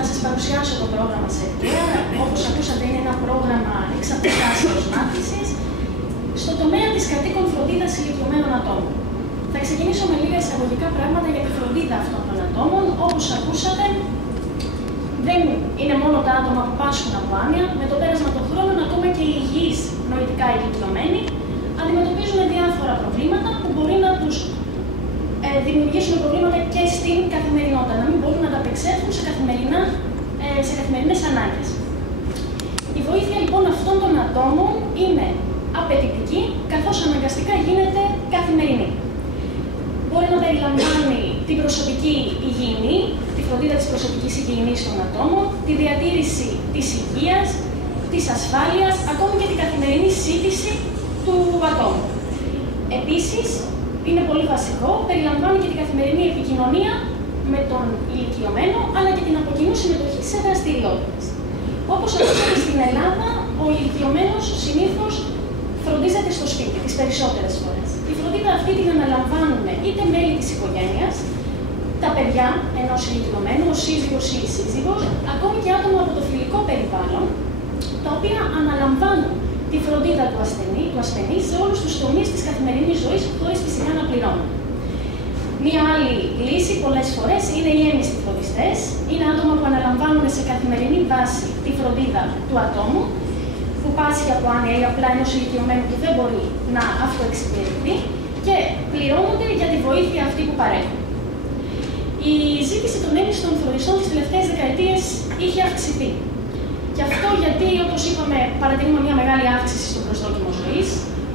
Θα σας παρουσιάσω το πρόγραμμα ΣΕΚΤΕΑ. Όπως ακούσατε, είναι ένα πρόγραμμα εξαπτικάσεως μάθησης στο τομέα της κατοίκων φροντίδας ηλικιωμένων ατόμων. Θα ξεκινήσω με λίγα εισαγωγικά πράγματα για τη φροντίδα αυτών των ατόμων. Όπως ακούσατε, δεν είναι μόνο τα άτομα που πάσχουν από άνοια, με το πέρασμα των χρόνων, ακόμα και οι υγιείς νοητικά ηλικιωμένοι αντιμετωπίζουν διάφορα προβλήματα που μπορεί να τους δημιουργήσουν προβλήματα και στην καθημερινότητα, να μην μπορούν να ανταπεξέλθουν σε καθημερινές ανάγκες. Η βοήθεια λοιπόν αυτών των ατόμων είναι απαιτητική, καθώς αναγκαστικά γίνεται καθημερινή. Μπορεί να περιλαμβάνει την προσωπική υγιεινή, τη φροντίδα της προσωπικής υγιεινής των ατόμων, τη διατήρηση της υγείας, της ασφάλειας, ακόμη και την καθημερινή σύντηση του ατόμου. Επίσης, είναι πολύ βασικό, περιλαμβάνει και την καθημερινή επικοινωνία με τον ηλικιωμένο, αλλά και την από κοινού συμμετοχή σε δραστηριότητες. Όπως ακούσατε, στην Ελλάδα, ο ηλικιωμένος συνήθως φροντίζεται στο σπίτι τις περισσότερες φορές. Τη φροντίδα αυτή την αναλαμβάνουν είτε μέλη της οικογένειας, τα παιδιά ενός ηλικιωμένου, ο σύζυγος ή η σύζυγος, ακόμη και άτομα από το φιλικό περιβάλλον, τα οποία αναλαμβάνουν τη φροντίδα του ασθενή σε όλους τους τομείς της καθημερινής ζωής, χωρίς φυσικά να πληρώνουν. Μία άλλη λύση πολλές φορές είναι οι έμιστοι φροντιστές. Είναι άτομα που αναλαμβάνουν σε καθημερινή βάση τη φροντίδα του ατόμου, που πάσχει από άνοια ή απλά ενός ηλικιωμένου που δεν μπορεί να αυτοεξυπηρετεί και πληρώνονται για τη βοήθεια αυτή που παρέχουν. Η ζήτηση των έμιστων φροντιστών τις τελευταίες δεκαετίες είχε αυξηθεί. Και αυτό γιατί, όπως είπαμε, παρατηρούμε μια μεγάλη αύξηση στο προσδόκιμο ζωής,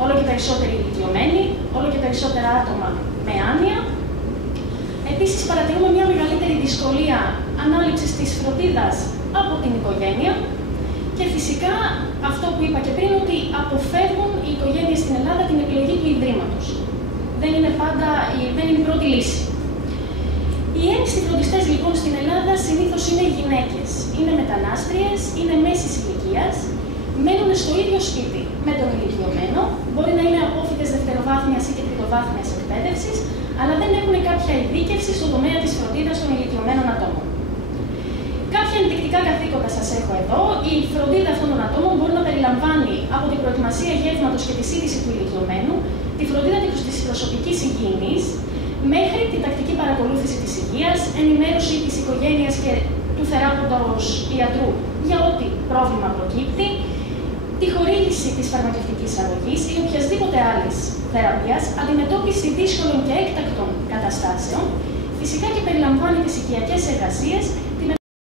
όλο και περισσότεροι ηλικιωμένοι, όλο και περισσότερα άτομα με άνοια. Επίσης, παρατηρούμε μια μεγαλύτερη δυσκολία ανάληψης της φροντίδας από την οικογένεια και φυσικά αυτό που είπα και πριν, ότι αποφεύγουν οι οικογένειες στην Ελλάδα την επιλογή του ιδρύματος. Δεν είναι η πρώτη λύση. Οι έμιστοι φροντιστές λοιπόν στην Ελλάδα συνήθως είναι γυναίκες. Είναι μετανάστριες, είναι μέσης ηλικίας, μένουν στο ίδιο σπίτι με τον ηλικιωμένο, μπορεί να είναι απόφοιτες δευτεροβάθμιας ή και τριτοβάθμιας εκπαίδευσης, αλλά δεν έχουν κάποια ειδίκευση στον τομέα της φροντίδας των ηλικιωμένων ατόμων. Κάποια ενδεικτικά καθήκοντα σας έχω εδώ. Η φροντίδα αυτών των ατόμων μπορεί να περιλαμβάνει από την προετοιμασία γεύματος και τη σύντηση του ηλικιωμένου, τη φροντίδα της προσωπικής υγιεινής, μέχρι την τακτική παρακολούθηση της υγείας, ενημέρωση της οικογένειας και του θεράποντος ιατρού για ό,τι πρόβλημα προκύπτει, τη χορήγηση της φαρμακευτικής αγωγής ή οποιασδήποτε άλλης θεραπείας, αντιμετώπιση δύσκολων και έκτακτων καταστάσεων, φυσικά και περιλαμβάνει τις οικιακές εργασίες